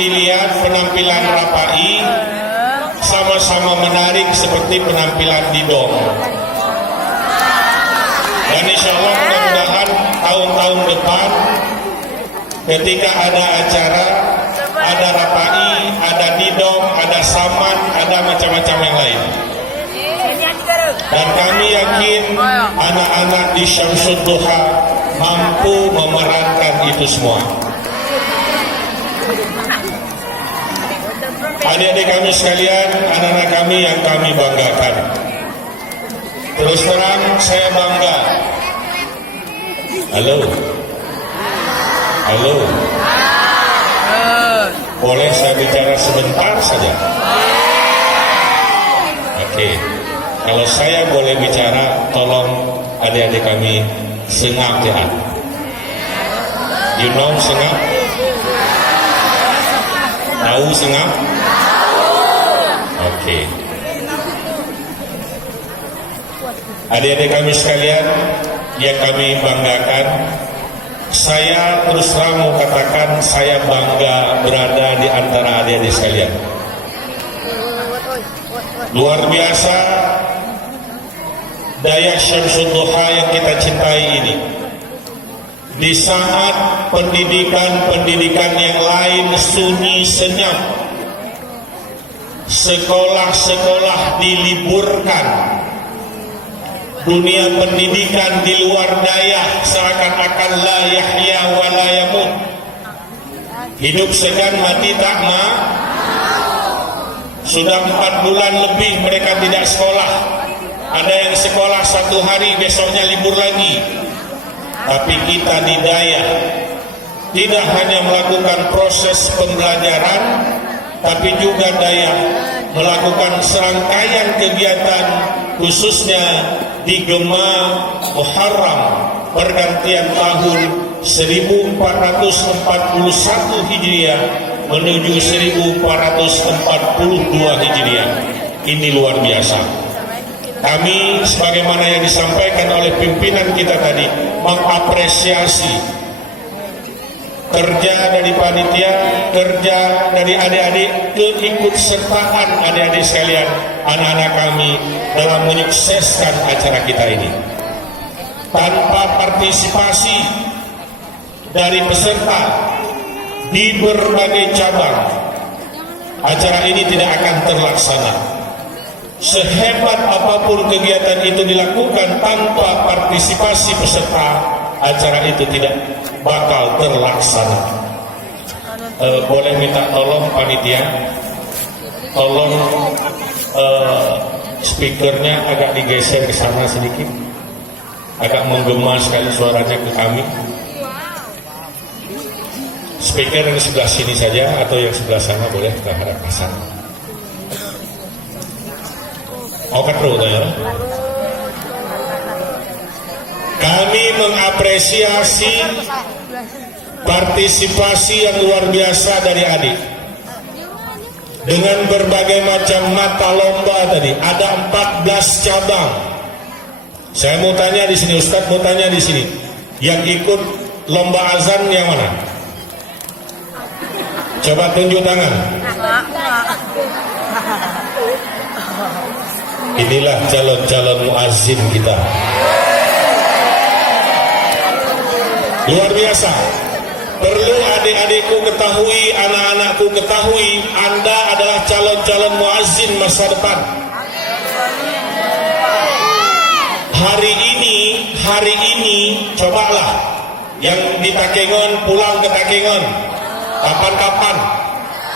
dilihat penampilan Rapai sama-sama menarik seperti penampilan Didong. Dan insya Allah mudah-mudahan tahun-tahun depan ketika ada acara, ada Rapai, ada Didong, ada Saman, ada macam-macam yang lain. Dan kami yakin anak-anak di Syamsul Duha mampu memerankan itu semua. Adik-adik kami sekalian, anak-anak kami yang kami banggakan. Terus terang saya bangga. Halo. Halo. Boleh saya bicara sebentar saja? Oke. Kalau saya boleh bicara, tolong adik-adik kami sengap ya. You know sengap? Tahu sengap? Oke. Adik-adik kami sekalian yang kami banggakan, saya terus terang mau katakan saya bangga berada di antara adik-adik sekalian. Luar biasa daya Syamsul Duha yang kita cintai ini. Di saat pendidikan-pendidikan yang lain sunyi senyap, sekolah-sekolah diliburkan, dunia pendidikan di luar daya seakan-akan la yahya wa la yamut, hidup segan mati tak mau. Sudah 4 bulan lebih mereka tidak sekolah. Ada yang sekolah 1 hari, besoknya libur lagi. Tapi kita di daya tidak hanya melakukan proses pembelajaran, tapi juga daya melakukan serangkaian kegiatan, khususnya di Gema Muharram pergantian tahun 1441 Hijriah menuju 1442 Hijriah. Ini luar biasa. Kami sebagaimana yang disampaikan oleh pimpinan kita tadi mengapresiasi kerja dari panitia, kerja dari adik-adik, keikutsertaan adik-adik sekalian, anak-anak kami dalam menyukseskan acara kita ini. Tanpa partisipasi dari peserta di berbagai cabang, acara ini tidak akan terlaksana. Sehebat apapun kegiatan itu dilakukan tanpa partisipasi peserta, acara itu tidak bakal terlaksana. Boleh minta tolong panitia, tolong speakernya agak digeser ke sana sedikit, agak menggema sekali suaranya ke kami. Speaker yang sebelah sini saja atau yang sebelah sana boleh kita harap ke sana. Ya. Kami mengapresiasi partisipasi yang luar biasa dari adik dengan berbagai macam mata lomba tadi. Ada 14 cabang. Saya mau tanya di sini, Ustadz mau tanya di sini, yang ikut lomba azan yang mana? Coba tunjuk tangan. Inilah calon-calon muazzin kita. Luar biasa. Perlu adik-adikku ketahui, anak-anakku ketahui, Anda adalah calon-calon muazzin masa depan. Hari ini cobalah yang di Takengon pulang ke Takengon. Kapan-kapan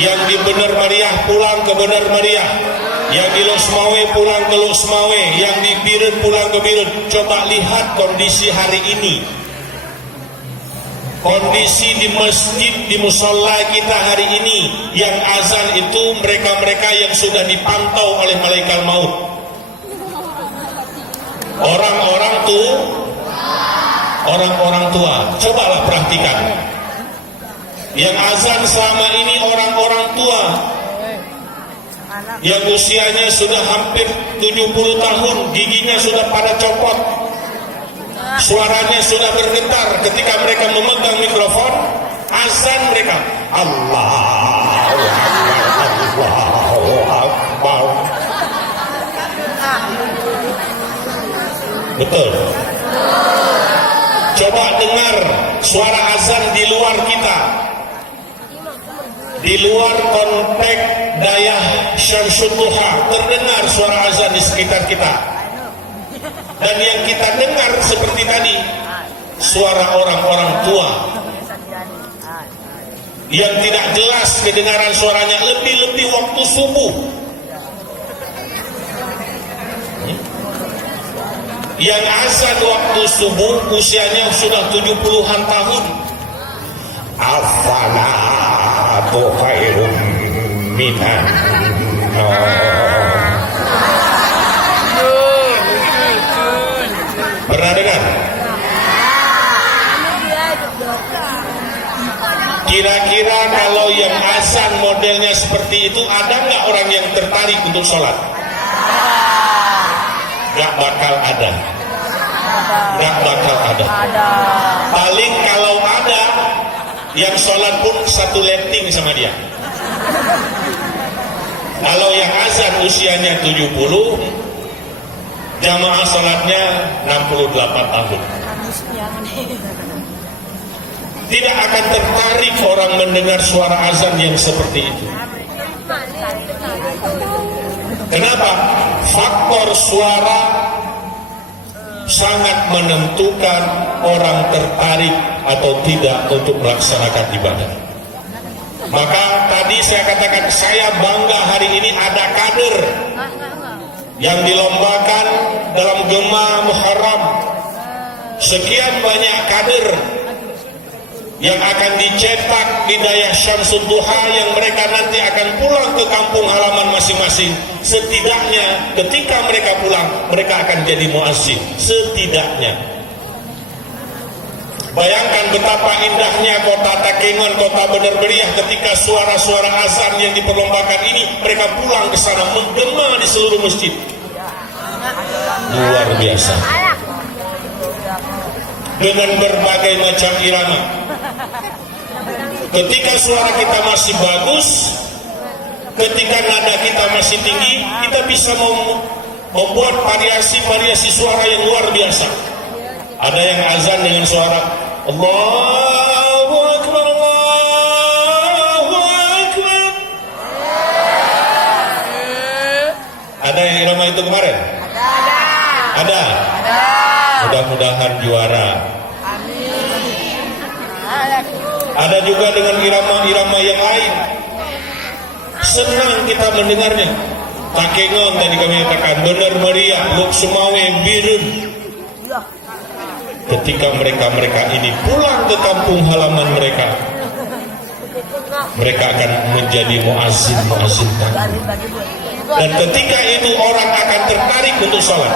yang di Bener Meriah pulang ke Bener Meriah, yang di Losmawe pulang ke Losmawe, yang di Birun pulang ke Birun. Coba lihat kondisi hari ini, kondisi di masjid, di musola kita hari ini, yang azan itu mereka-mereka yang sudah dipantau oleh malaikat maut. Orang-orang tua, cobalah perhatikan. Yang azan selama ini orang-orang tua yang usianya sudah hampir 70 tahun, giginya sudah pada copot, suaranya sudah bergetar ketika mereka memegang mikrofon. Azan mereka Allah Allahu Akbar. Betul. Coba dengar suara azan di luar kita, di luar konteks dayah Syamsul Duha, terdengar suara azan di sekitar kita. Dan yang kita dengar seperti tadi, suara orang-orang tua yang tidak jelas kedengaran suaranya, lebih-lebih waktu subuh. Yang azan waktu subuh usianya sudah 70-an tahun. As-salatu khairum minan naum. Pernah dengar? Kira-kira kalau yang azan modelnya seperti itu, ada nggak orang yang tertarik untuk sholat? Gak bakal ada. Gak bakal ada. Paling kalau ada, yang sholat pun satu letting sama dia. Kalau yang azan usianya 70, jamaah sholatnya 68 tahun. Tidak akan tertarik orang mendengar suara azan yang seperti itu. Kenapa? Faktor suara sangat menentukan orang tertarik atau tidak untuk melaksanakan ibadah. Maka tadi saya katakan, saya bangga hari ini ada kader yang dilombakan dalam Gema Muharram. Sekian banyak kader yang akan dicetak di dayah Syamsul Duha, yang mereka nanti akan pulang ke kampung halaman masing-masing. Setidaknya ketika mereka pulang, mereka akan jadi muazzin. Setidaknya. Bayangkan betapa indahnya kota Takengon, kota Bener Meriah, ketika suara-suara azan yang diperlombakan ini, mereka pulang ke sana menggema di seluruh masjid. Luar biasa. Dengan berbagai macam irama. Ketika suara kita masih bagus, ketika nada kita masih tinggi, kita bisa membuat variasi-variasi suara yang luar biasa. Ada yang azan dengan suara Allahu Akbar, Allahu Akbar. Ada yang irama itu kemarin? Ada. Mudah-mudahan juara. Ada juga dengan irama-irama yang lain. Senang kita mendengarnya. Takengon tadi kami katakan, Bener Meriah, Luk Sumawe, Birun. Ketika mereka ini pulang ke kampung halaman mereka, mereka akan menjadi muazzin-muazzin. Dan ketika itu orang akan tertarik untuk sholat.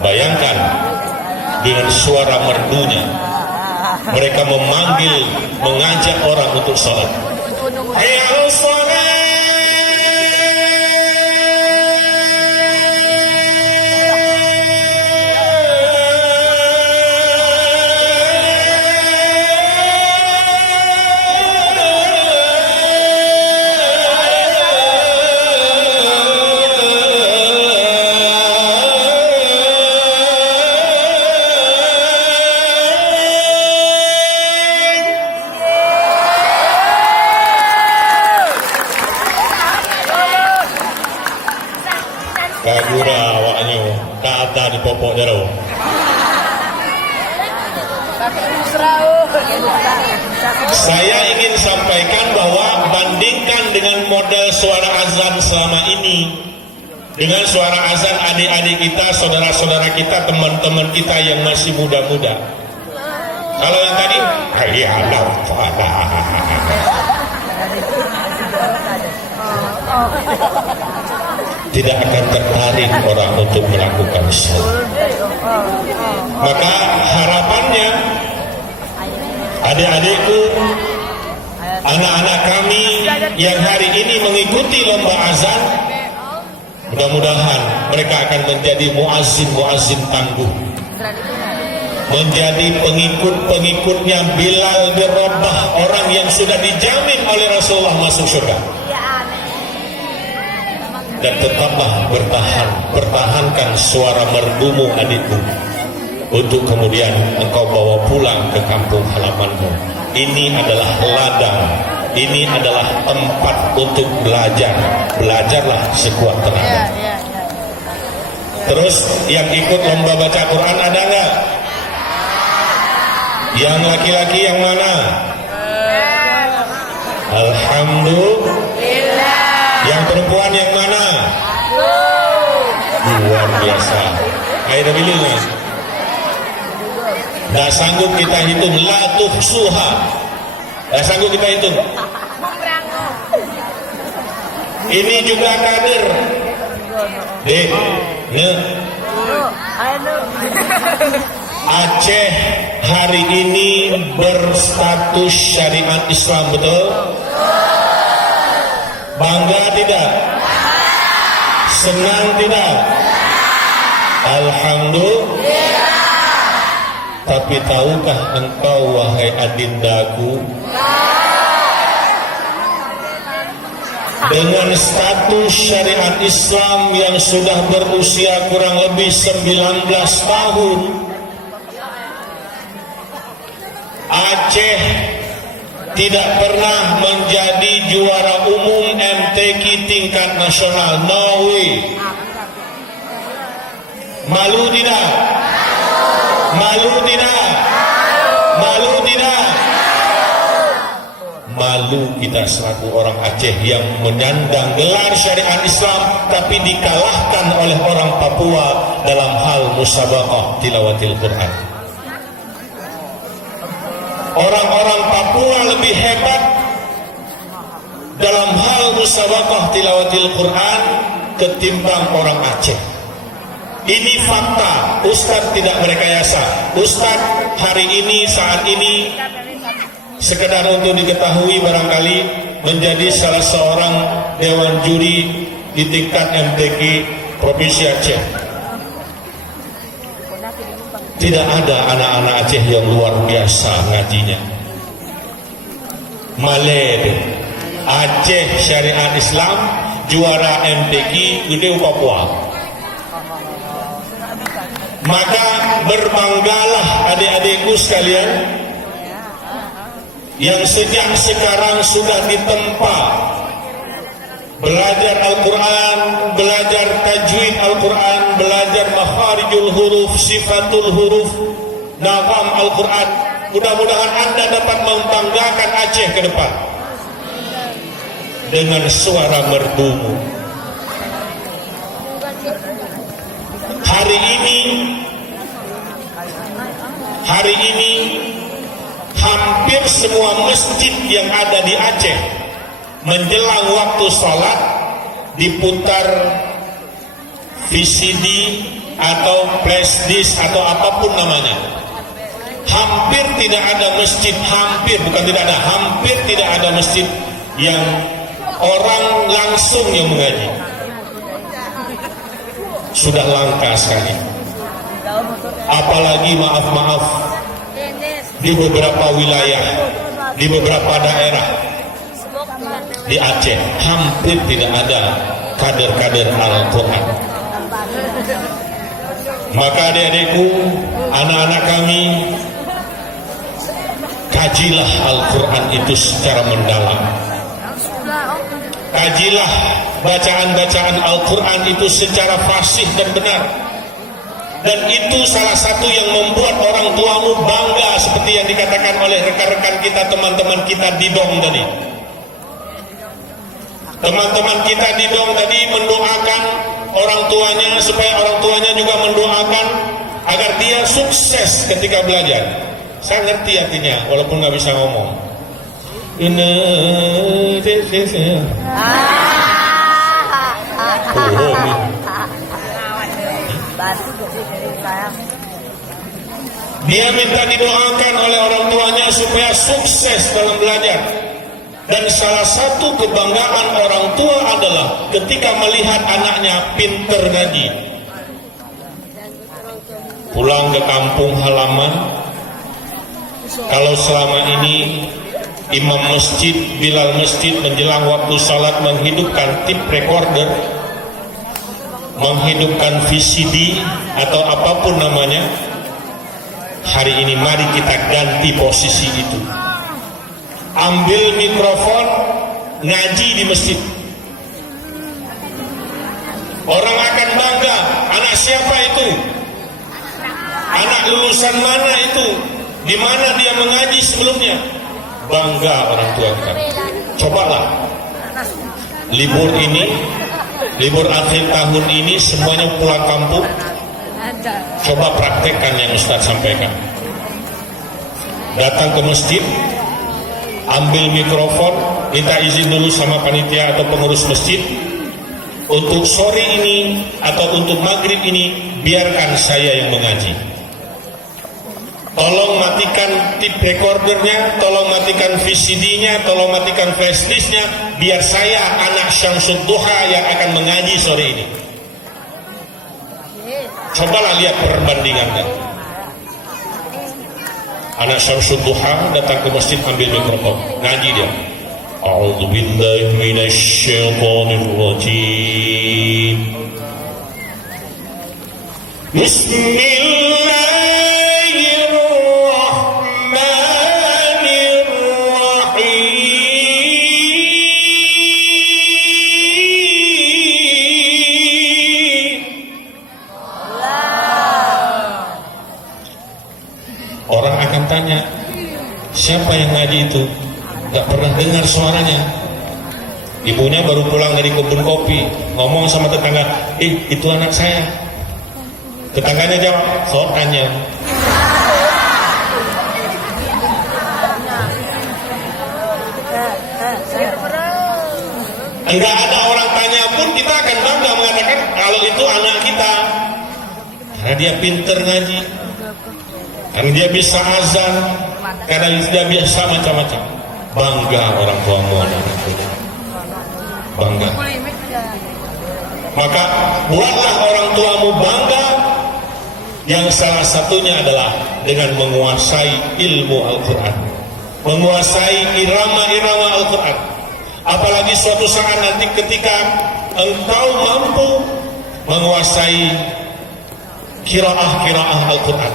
Bayangkan dengan suara merdunya mereka memanggil, mengajak orang untuk sholat. Hayya sholat. Kagura awaknya kata di popok jauh. Saya ingin sampaikan bahwa bandingkan dengan model suara azan selama ini dengan suara azan adik-adik kita, saudara-saudara kita, teman-teman kita yang masih muda-muda. Kalau yang tadi, hayya 'alal falah. Tidak akan tertarik orang untuk melakukan sholat. Maka harapannya, adik-adikku, anak-anak kami yang hari ini mengikuti lomba azan, mudah-mudahan mereka akan menjadi muazzin-muazzin tangguh. menjadi pengikut-pengikutnya Bilal bin Rabah, orang yang sudah dijamin oleh Rasulullah masuk surga. Dan tetaplah pertahankan suara merdumu adikku, untuk kemudian engkau bawa pulang ke kampung halamanmu. Ini adalah ladang, ini adalah tempat untuk belajar. Belajarlah sekuat tenaga. Terus yang ikut lomba baca Quran ada nggak? Yang laki-laki yang mana? Alhamdulillah. Yang perempuan yang mana? Luar biasa. Ayo dulu nih. Nggak sanggup kita hitung. La tuhsuha. Nggak sanggup kita hitung. Ini juga kader. Aceh hari ini berstatus syariat Islam, betul? Bangga tidak? Senang tidak? Alhamdulillah. Tapi tahukah engkau wahai adindaku, dengan status syariat Islam yang sudah berusia kurang lebih 19 tahun, Aceh tidak pernah menjadi juara umum MTQ tingkat nasional. No way. Malu tidak? Malu tidak? Malu tidak? Malu kita selaku orang Aceh yang menyandang gelar syariat Islam tapi dikalahkan oleh orang Papua dalam hal musabaqah tilawatil Quran. Orang-orang Papua lebih hebat dalam hal musabaqah tilawatil Quran ketimbang orang Aceh. Ini fakta. Ustadz tidak merekayasa. Ustadz hari ini, saat ini, sekedar untuk diketahui barangkali, menjadi salah seorang dewan juri di tingkat MTQ Provinsi Aceh. Tidak ada anak-anak Aceh yang luar biasa ngajinya. Maled Aceh syariat Islam juara MTQ Gede Papua. Maka berbanggalah adik-adikku sekalian yang sejak sekarang sudah ditempa belajar Al-Quran, belajar tajwid Al-Quran, belajar makharijul huruf, sifatul huruf, nagam Al-Quran. Mudah-mudahan Anda dapat membanggakan Aceh ke depan dengan suara merdumu. Hari ini hampir semua masjid yang ada di Aceh menjelang waktu sholat diputar VCD atau flash disk atau apapun namanya. Hampir tidak ada masjid, hampir tidak ada masjid yang orang langsung yang mengaji. Sudah langka sekali. Apalagi maaf di beberapa wilayah, di beberapa daerah di Aceh hampir tidak ada kader-kader Al-Quran. Maka adik-adikku, anak-anak kami, kajilah Al-Quran itu secara mendalam. Kajilah bacaan-bacaan Al-Quran itu secara fasih dan benar. Dan itu salah satu yang membuat orang tuamu bangga, seperti yang dikatakan oleh rekan-rekan kita, teman-teman kita di Dong tadi. Teman-teman kita di Dong tadi mendoakan orang tuanya supaya orang tuanya juga mendoakan agar dia sukses ketika belajar. Saya ngerti artinya walaupun nggak bisa ngomong. Dia minta didoakan oleh orang tuanya supaya sukses dalam belajar. Dan salah satu kebanggaan orang tua adalah ketika melihat anaknya pinter ngaji. pulang ke kampung halaman. Kalau selama ini imam masjid, bilal masjid menjelang waktu salat menghidupkan tape recorder, menghidupkan VCD atau apapun namanya, hari ini mari kita ganti posisi itu. Ambil mikrofon, ngaji di masjid. Orang akan bangga, anak siapa itu? Anak lulusan mana itu? Di mana dia mengaji sebelumnya? Bangga orang tua kita. Cobalah libur ini, libur akhir tahun ini semuanya pulang kampung. Coba praktekkan yang Ustaz sampaikan. Datang ke masjid, ambil mikrofon, minta izin dulu sama panitia atau pengurus masjid. Untuk sore ini atau untuk maghrib ini biarkan saya yang mengaji. Tolong matikan tape recordernya, tolong matikan VCD-nya, tolong matikan flashdisk-nya, biar saya anak Syamsul Duha yang akan mengaji sore ini. Cobalah lihat perbandingannya. Anak Syamsul Duha datang ke masjid ambil mikrofon, ngaji dia. A'udzu billahi minasy syaithanir rajim. Orang akan tanya, siapa yang ngaji itu? Gak pernah dengar suaranya. Ibunya baru pulang dari kebun kopi, ngomong sama tetangga, itu anak saya. Tetangganya jawab, so tanya. Enggak ada orang tanya pun kita akan bangga mengatakan kalau itu anak kita. Karena dia pinter ngaji, karena dia bisa azan, karena dia biasa macam-macam. Bangga orang tuamu anak-anaknya. Bangga. Maka buatlah orang tuamu bangga. Yang salah satunya adalah dengan menguasai ilmu Al-Quran, menguasai irama-irama Al-Quran. Apalagi suatu saat nanti ketika engkau mampu menguasai qiraah Al-Quran,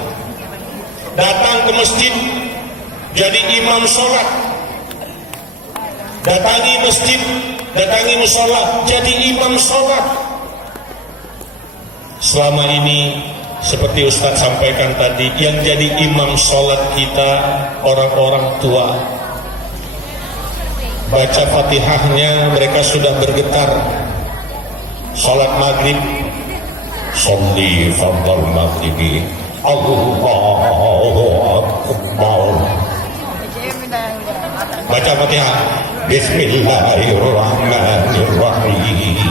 datang ke masjid jadi imam sholat, datangi masjid, datangi musola, jadi imam sholat. Selama ini seperti Ustaz sampaikan tadi, yang jadi imam sholat kita orang-orang tua. Baca Fatihahnya mereka sudah bergetar. Sholat maghrib, sholli fardal maghribi, Allahu Akbar. Baca Fatihah, Bismillahirrahmanirrahim,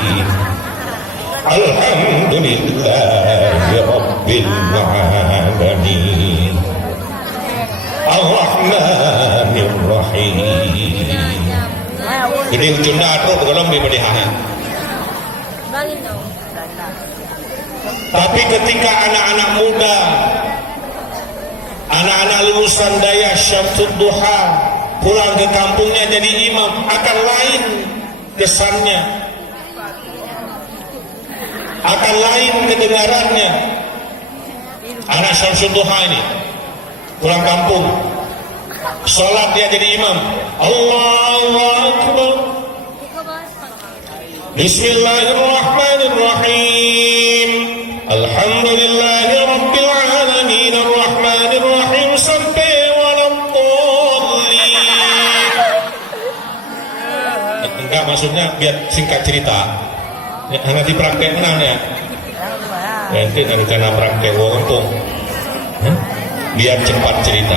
Alhamdulillahi Rabbil Alamin, Ar-Rahmanir-Rahim. Jadi ujungnya itu berkolom di Fatihah. Tapi ketika anak-anak muda, anak-anak lulusan Daya Syamsul Duha pulang ke kampungnya jadi imam, akan lain kesannya, akan lain kedengarannya. Anak Syamsul Duha ini pulang kampung, sholat dia jadi imam, Allahu Akbar, Bismillahirrahmanirrahim, Alhamdulillahi Rabbil Alamin, Ar-Rahmanir-Rahim, sampai waladdallin. Enggak, maksudnya biar singkat cerita, nanti praktek menang ya. Nanti rencana praktek wongkong, biar cepat cerita.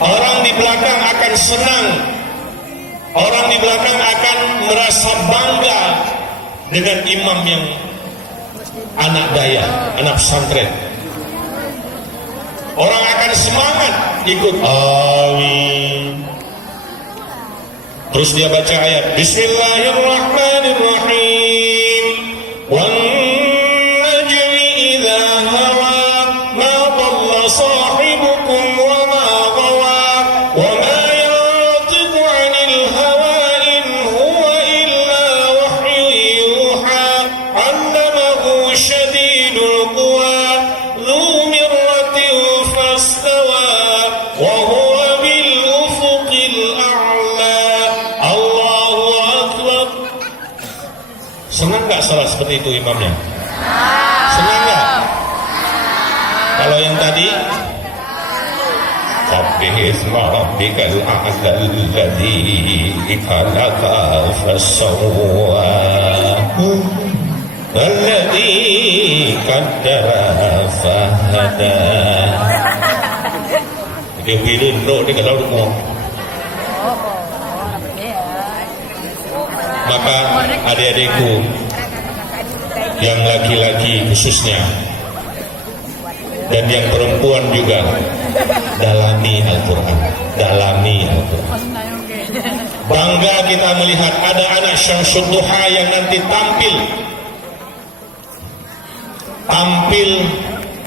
Orang di belakang akan senang, orang di belakang akan merasa bangga dengan imam yang anak daya, anak pesantren. Orang akan semangat ikut amin. Terus dia baca ayat Bismillahirrahmanirrahim, wan najmi idza hawa, seperti itu imamnya? Senang nggak? Kalau yang tadi, Sabbih isma rabbikal a'lal ladzi khalaqa fasawwa walladzi qaddara fahada. Dia bilin bro ni kalau rumah. Maka adik-adikku yang laki-laki khususnya dan yang perempuan juga, dalami Al-Quran, dalami Al-Quran. Bangga kita melihat ada anak Syamsul Duha yang nanti tampil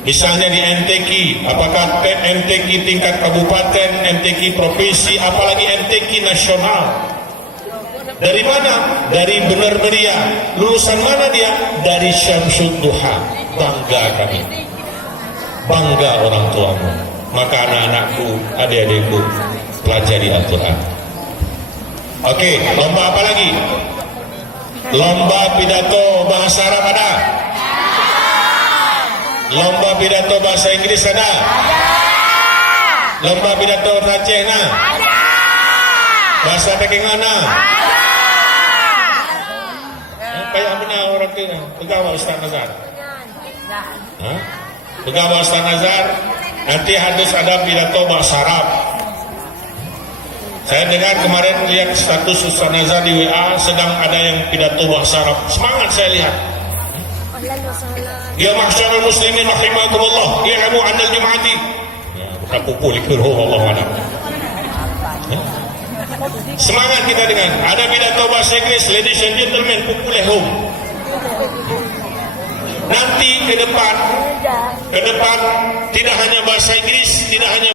misalnya di MTQ, apakah MTQ tingkat kabupaten, MTQ provinsi, apalagi MTQ nasional. Dari mana? Dari Benar Meriah. Lulusan mana dia? Dari Syamsul Duha. Bangga kami, bangga orang tuamu. Maka anak-anakku, adik-adikku, pelajari Al-Quran. Oke, lomba apa lagi? Lomba pidato bahasa Arab ada? Lomba pidato bahasa Inggris ada? Lomba pidato Aceh na? Bahasa Peking mana? Kayak benar orang kena. Pegawa Ustaz Nazar. Pegawa Ustaz Nazar. Nanti harus ada pidato bahasa Arab. Saya dengar kemarin lihat status Ustaz Nazar di WA sedang ada yang pidato bahasa Arab. Semangat saya lihat. Ya mahsyarul muslimin rahimakumullah, ya kamu andal jemaati. Ya, bukan pukul ikirhu Allah alam. Semangat kita dengan ada pidato bahasa Inggris, ladies and gentlemen, pukul home. Nanti ke depan tidak hanya bahasa Inggris, tidak hanya